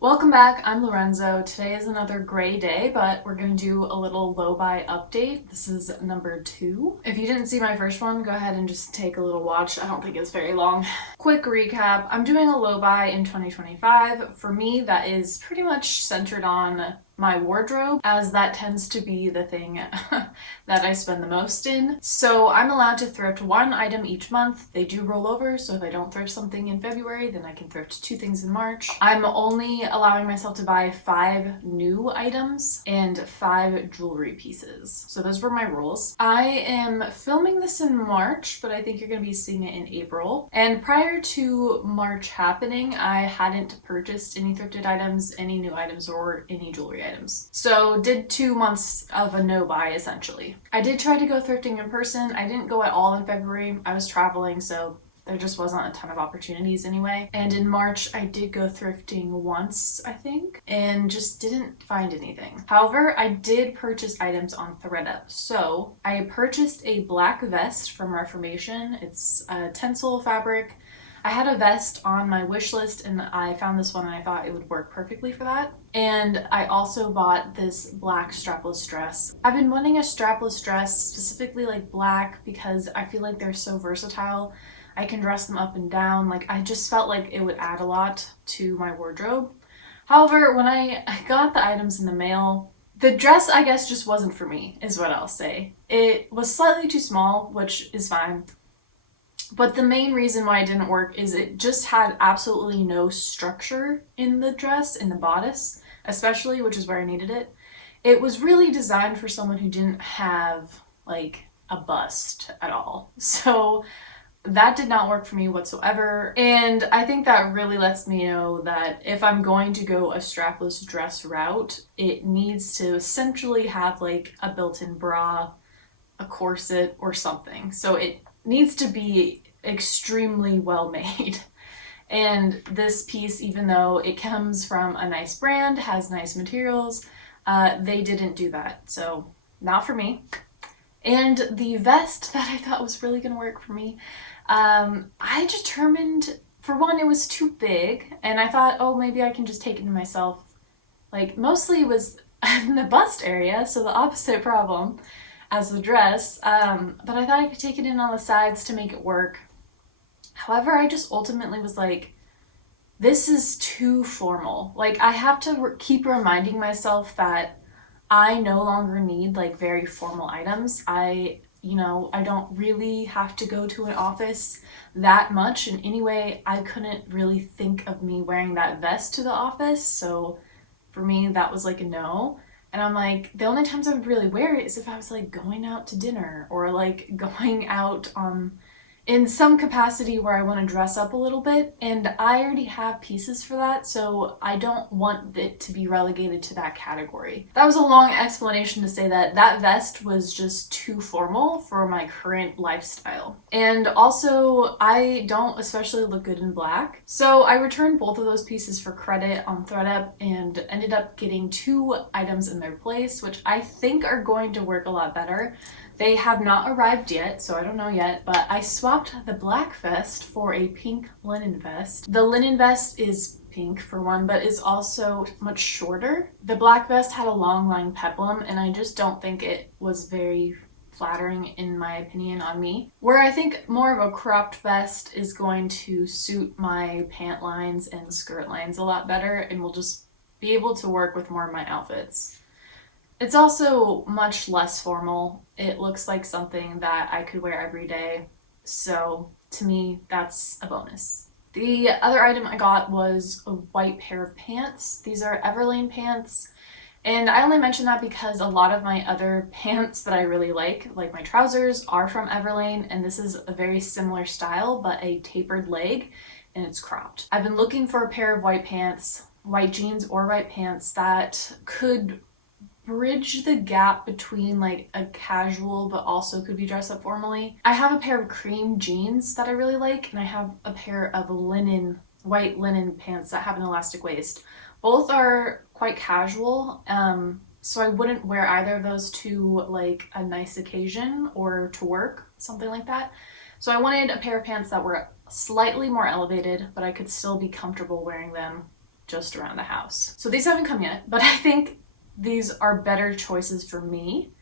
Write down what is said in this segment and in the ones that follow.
Welcome back, I'm Lorenzo. Today is another gray day, but we're gonna do a little low-buy update. This is number 2. If you didn't see my first one, go ahead and just take a little watch. I don't think it's very long. Quick recap, I'm doing a low-buy in 2025. For me, that is pretty much centered on my wardrobe, as that tends to be the thing that I spend the most in. So I'm allowed to thrift one item each month. They do roll over, so if I don't thrift something in February, then I can thrift 2 things in March. I'm only allowing myself to buy 5 new items and 5 jewelry pieces. So those were my rules. I am filming this in March, but I think you're gonna be seeing it in April. And prior to March happening, I hadn't purchased any thrifted items, any new items, or any jewelry items. So did 2 months of a no buy essentially. I did try to go thrifting in person. I didn't go at all in February. I was traveling, so there just wasn't a ton of opportunities anyway. And in March, I did go thrifting once, I think, and just didn't find anything. However, I did purchase items on ThredUp. So I purchased a black vest from Reformation. It's a Tencel fabric. I had a vest on my wish list and I found this one and I thought it would work perfectly for that. And I also bought this black strapless dress. I've been wanting a strapless dress, specifically like black, because I feel like they're so versatile. I can dress them up and down. Like, I just felt like it would add a lot to my wardrobe. However, when I got the items in the mail, the dress, I guess, just wasn't for me, is what I'll say. It was slightly too small, which is fine. But the main reason why it didn't work is it just had absolutely no structure in the dress, in the bodice, especially, which is where I needed it. It was really designed for someone who didn't have, like, a bust at all. So that did not work for me whatsoever. And I think that really lets me know that if I'm going to go a strapless dress route, it needs to essentially have like a built-in bra, a corset, or something. So it needs to be extremely well made. And this piece, even though it comes from a nice brand, has nice materials, they didn't do that. So not for me. And the vest that I thought was really gonna work for me, I determined, for one, it was too big, and I thought, oh, maybe I can just take it to myself. Like, mostly it was in the bust area, so the opposite problem as the dress, but I thought I could take it in on the sides to make it work. However, I just ultimately was like, this is too formal. Like, I have to keep reminding myself that I no longer need like very formal items. I don't really have to go to an office that much. And anyway, I couldn't really think of me wearing that vest to the office. So for me, that was like a no. And I'm like, the only times I would really wear it is if I was like going out to dinner or like going out in some capacity where I want to dress up a little bit, and I already have pieces for that, so I don't want it to be relegated to that category. That was a long explanation to say that that vest was just too formal for my current lifestyle. And also, I don't especially look good in black, so I returned both of those pieces for credit on ThredUp and ended up getting 2 items in their place, which I think are going to work a lot better. They have not arrived yet, so I don't know yet, but I swapped the black vest for a pink linen vest. The linen vest is pink for one, but is also much shorter. The black vest had a long line peplum, and I just don't think it was very flattering in my opinion on me. Where I think more of a cropped vest is going to suit my pant lines and skirt lines a lot better and will just be able to work with more of my outfits. It's also much less formal. It looks like something that I could wear every day. So to me, that's a bonus. The other item I got was a white pair of pants. These are Everlane pants. And I only mention that because a lot of my other pants that I really like my trousers, are from Everlane, and this is a very similar style, but a tapered leg, and it's cropped. I've been looking for a pair of white pants, white jeans or white pants that could bridge the gap between like a casual but also could be dressed up formally. I have a pair of cream jeans that I really like, and I have a pair of white linen pants that have an elastic waist. Both are quite casual, so I wouldn't wear either of those to like a nice occasion or to work, something like that. So I wanted a pair of pants that were slightly more elevated, but I could still be comfortable wearing them just around the house. So these haven't come yet, but I think these are better choices for me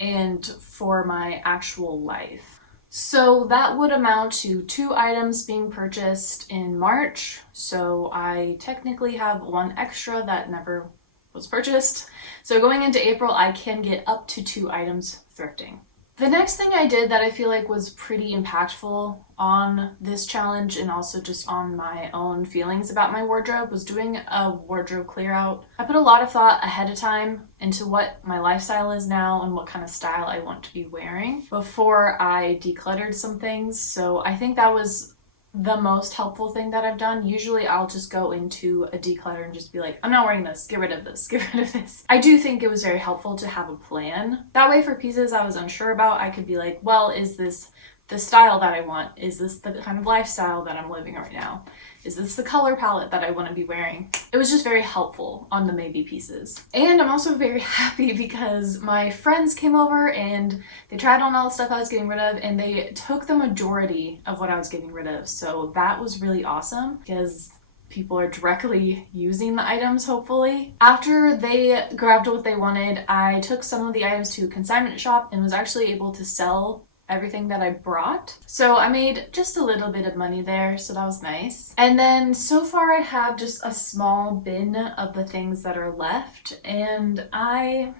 and for my actual life. So that would amount to 2 items being purchased in March. So I technically have 1 extra that never was purchased. So going into April, I can get up to 2 items thrifting. The next thing I did that I feel like was pretty impactful on this challenge and also just on my own feelings about my wardrobe was doing a wardrobe clear out. I put a lot of thought ahead of time into what my lifestyle is now and what kind of style I want to be wearing before I decluttered some things. So I think that was the most helpful thing that I've done. Usually I'll just go into a declutter and just be like, I'm not wearing this, get rid of this, get rid of this. I do think it was very helpful to have a plan. That way for pieces I was unsure about, I could be like, well, is this the style that I want? Is this the kind of lifestyle that I'm living right now? Is this the color palette that I want to be wearing? It was just very helpful on the maybe pieces. And I'm also very happy because my friends came over and they tried on all the stuff I was getting rid of and they took the majority of what I was getting rid of. So that was really awesome because people are directly using the items, hopefully. After they grabbed what they wanted, I took some of the items to a consignment shop and was actually able to sell everything that I brought. So I made just a little bit of money there, so that was nice. And then so far I have just a small bin of the things that are left, and I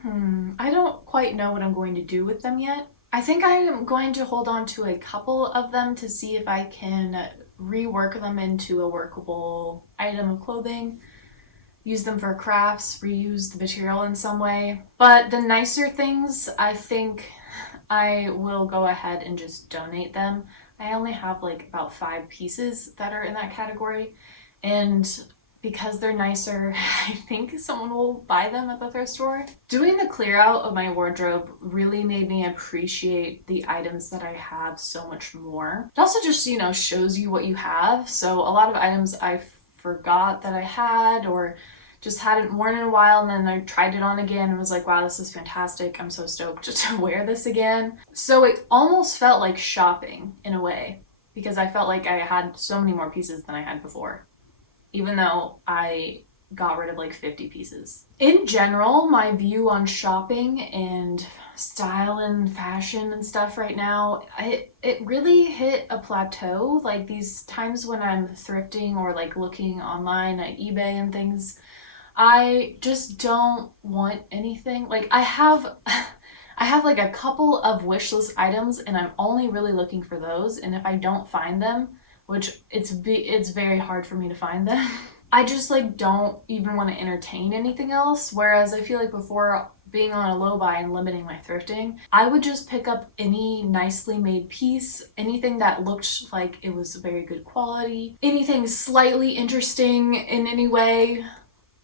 don't quite know what I'm going to do with them yet. I think I am going to hold on to a couple of them to see if I can rework them into a workable item of clothing, use them for crafts, reuse the material in some way. But the nicer things, I think I will go ahead and just donate them. I only have like about 5 pieces that are in that category, and because they're nicer, I think someone will buy them at the thrift store. Doing the clear out of my wardrobe really made me appreciate the items that I have so much more. It also just, shows you what you have. So a lot of items I forgot that I had or just hadn't worn in a while, and then I tried it on again and was like, wow, this is fantastic. I'm so stoked to wear this again. So it almost felt like shopping in a way because I felt like I had so many more pieces than I had before, even though I got rid of like 50 pieces. In general, my view on shopping and style and fashion and stuff right now, it really hit a plateau. Like these times when I'm thrifting or like looking online at eBay and things, I just don't want anything. Like I have like a couple of wish list items and I'm only really looking for those, and if I don't find them, which it's very hard for me to find them, I just like don't even want to entertain anything else. Whereas I feel like before, being on a low buy and limiting my thrifting, I would just pick up any nicely made piece, anything that looked like it was very good quality, anything slightly interesting in any way.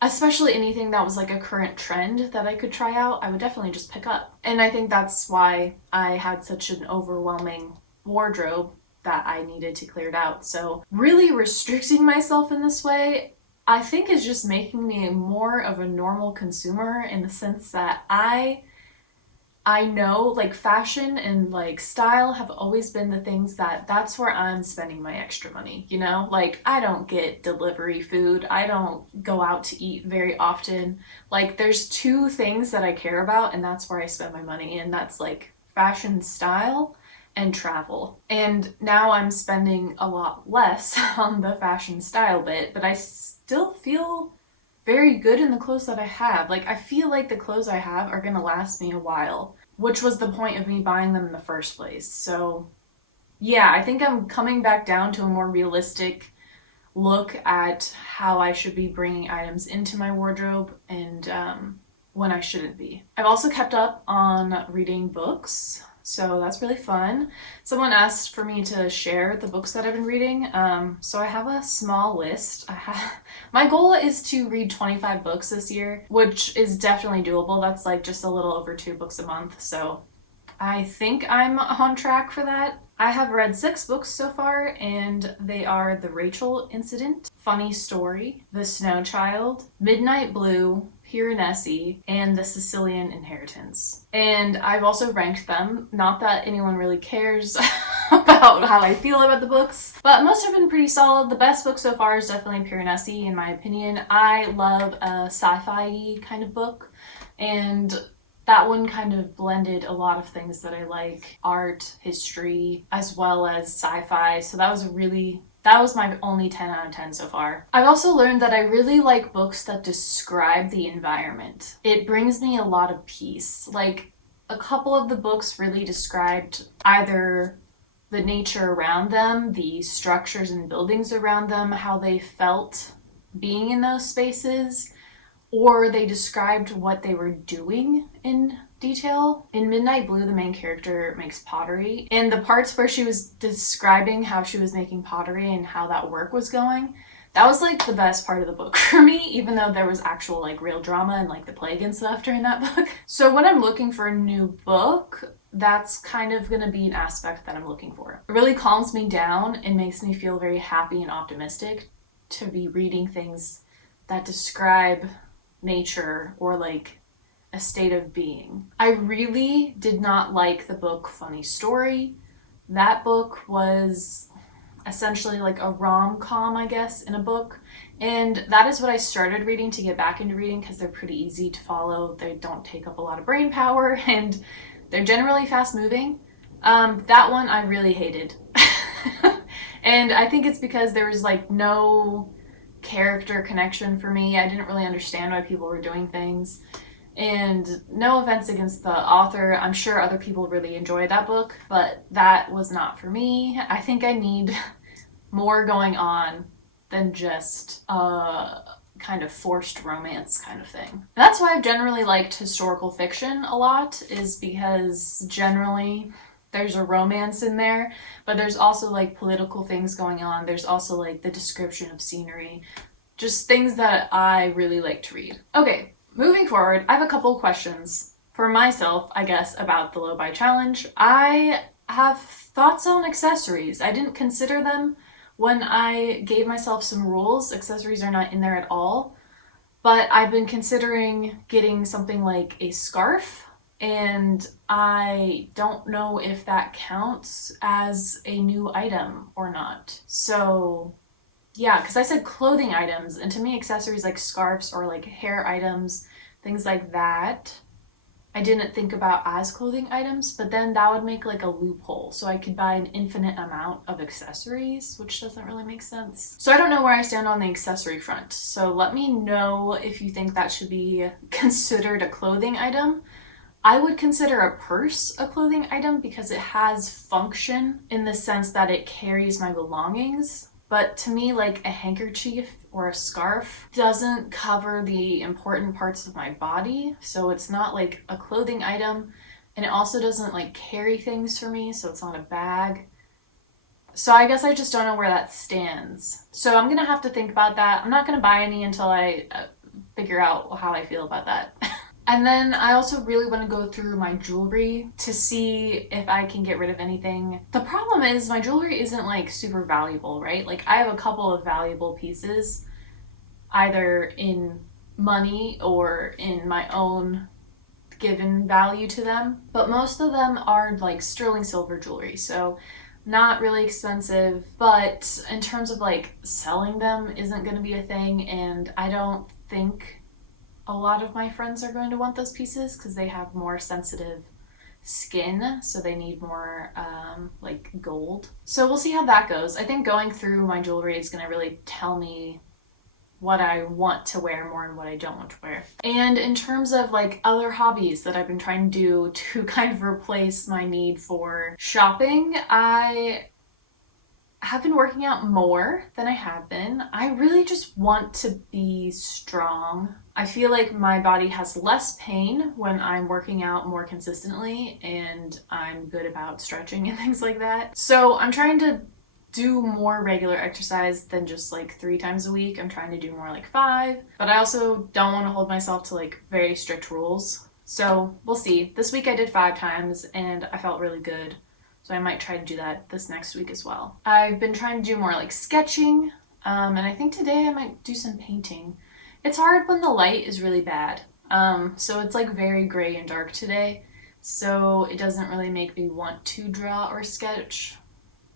Especially anything that was like a current trend that I could try out, I would definitely just pick up. And I think that's why I had such an overwhelming wardrobe that I needed to clear it out. So really restricting myself in this way, I think is just making me more of a normal consumer in the sense that I know like fashion and like style have always been the things that's where I'm spending my extra money, Like I don't get delivery food. I don't go out to eat very often. Like there's 2 things that I care about and that's where I spend my money, and that's like fashion, style, and travel. And now I'm spending a lot less on the fashion style bit, but I still feel very good in the clothes that I have. Like I feel like the clothes I have are gonna last me a while, which was the point of me buying them in the first place. So yeah, I think I'm coming back down to a more realistic look at how I should be bringing items into my wardrobe and when I shouldn't be. I've also kept up on reading books, so that's really fun. Someone asked for me to share the books that I've been reading, so I have a small list. My goal is to read 25 books this year, which is definitely doable. That's like just a little over 2 books a month, so I think I'm on track for that. I have read 6 books so far, and they are The Rachel Incident, Funny Story, The Snow Child, Midnight Blue, Piranesi, and The Sicilian Inheritance. And I've also ranked them. Not that anyone really cares about how I feel about the books, but most have been pretty solid. The best book so far is definitely Piranesi, in my opinion. I love a sci-fi kind of book, and that one kind of blended a lot of things that I like, art, history, as well as sci-fi. So that was my only 10 out of 10 so far. I've also learned that I really like books that describe the environment. It brings me a lot of peace. Like, a couple of the books really described either the nature around them, the structures and buildings around them, how they felt being in those spaces, or they described what they were doing in detail. In Midnight Blue, the main character makes pottery, and the parts where she was describing how she was making pottery and how that work was going, that was like the best part of the book for me, even though there was actual like real drama and like the plague and stuff during that book. So when I'm looking for a new book, that's kind of gonna be an aspect that I'm looking for. It really calms me down and makes me feel very happy and optimistic to be reading things that describe nature or like a state of being. I really did not like the book Funny Story. That book was essentially like a rom-com, I guess, in a book. And that is what I started reading to get back into reading because they're pretty easy to follow. They don't take up a lot of brain power and they're generally fast moving. That one I really hated. And I think it's because there was like no character connection for me. I didn't really understand why people were doing things. And no offense against the author, I'm sure other people really enjoyed that book, but that was not for me. I think I need more going on than just a kind of forced romance kind of thing. That's why I've generally liked historical fiction a lot, is because generally there's a romance in there, but there's also like political things going on. There's also like the description of scenery, just things that I really like to read. Okay, moving forward, I have a couple questions for myself, I guess, about the Low Buy Challenge. I have thoughts on accessories. I didn't consider them when I gave myself some rules. Accessories are not in there at all, but I've been considering getting something like a scarf, and I don't know if that counts as a new item or not. So yeah, because I said clothing items, and to me accessories like scarves or like hair items, things like that, I didn't think about as clothing items, but then that would make like a loophole. So I could buy an infinite amount of accessories, which doesn't really make sense. So I don't know where I stand on the accessory front. So let me know if you think that should be considered a clothing item. I would consider a purse a clothing item because it has function in the sense that it carries my belongings. But to me, like a handkerchief or a scarf doesn't cover the important parts of my body. So it's not like a clothing item, and it also doesn't like carry things for me. So it's not a bag. So I guess I just don't know where that stands. So I'm gonna have to think about that. I'm not gonna buy any until I figure out how I feel about that. And then I also really want to go through my jewelry to see if I can get rid of anything. The problem is my jewelry isn't like super valuable, right? Like I have a couple of valuable pieces, either in money or in my own given value to them, but most of them are like sterling silver jewelry. So not really expensive, but in terms of like selling them isn't going to be a thing, and I don't think a lot of my friends are going to want those pieces because they have more sensitive skin, so they need more like gold. So we'll see how that goes. I think going through my jewelry is going to really tell me what I want to wear more and what I don't want to wear. And in terms of like other hobbies that I've been trying to do to kind of replace my need for shopping, I have been working out more than I have been. I really just want to be strong. I feel like my body has less pain when I'm working out more consistently, and I'm good about stretching and things like that. So I'm trying to do more regular exercise than just like 3 times a week. I'm trying to do more like 5, but I also don't want to hold myself to like very strict rules. So we'll see. This week I did 5 times and I felt really good. So I might try to do that this next week as well. I've been trying to do more like sketching, and I think today I might do some painting. It's hard when the light is really bad. So it's like very gray and dark today, so it doesn't really make me want to draw or sketch.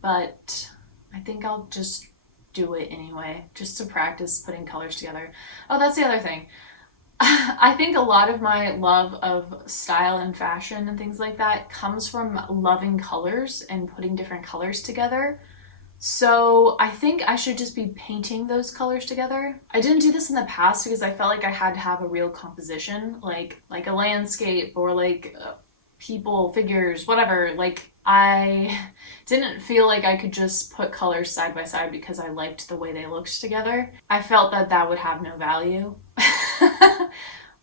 but I think I'll just do it anyway, just to practice putting colors together. Oh, that's the other thing. I think a lot of my love of style and fashion and things like that comes from loving colors and putting different colors together. So I think I should just be painting those colors together. I didn't do this in the past because I felt like I had to have a real composition, like a landscape or like people, figures, whatever. Like I didn't feel like I could just put colors side by side because I liked the way they looked together. I felt that that would have no value.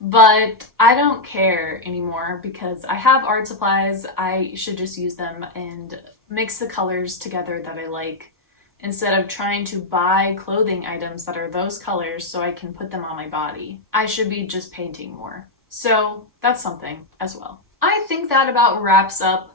But I don't care anymore because I have art supplies. I should just use them and mix the colors together that I like instead of trying to buy clothing items that are those colors so I can put them on my body. I should be just painting more. So that's something as well. I think that about wraps up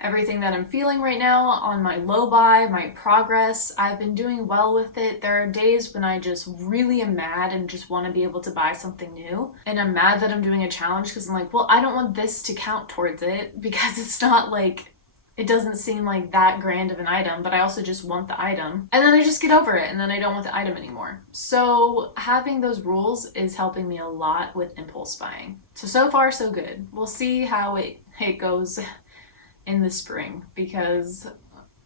everything that I'm feeling right now on my low buy, my progress. I've been doing well with it. There are days when I just really am mad and just want to be able to buy something new. And I'm mad that I'm doing a challenge because I'm like, well, I don't want this to count towards it because it's not like, it doesn't seem like that grand of an item, but I also just want the item. And then I just get over it and then I don't want the item anymore. So having those rules is helping me a lot with impulse buying. So far so good. We'll see how it goes in the spring because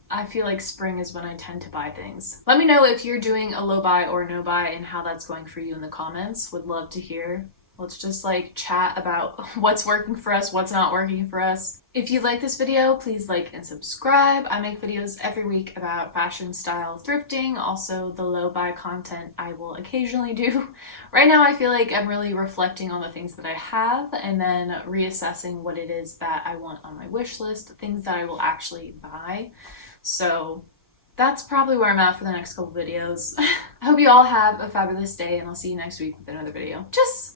I feel like spring is when I tend to buy things. Let me know if you're doing a low buy or no buy and how that's going for you in the comments. Would love to hear. Let's just like chat about what's working for us, what's not working for us. If you like this video, please like and subscribe. I make videos every week about fashion, style, thrifting, also the low buy content I will occasionally do. Right now I feel like I'm really reflecting on the things that I have and then reassessing what it is that I want on my wish list, things that I will actually buy. So that's probably where I'm at for the next couple videos. I hope you all have a fabulous day and I'll see you next week with another video. Tschüss!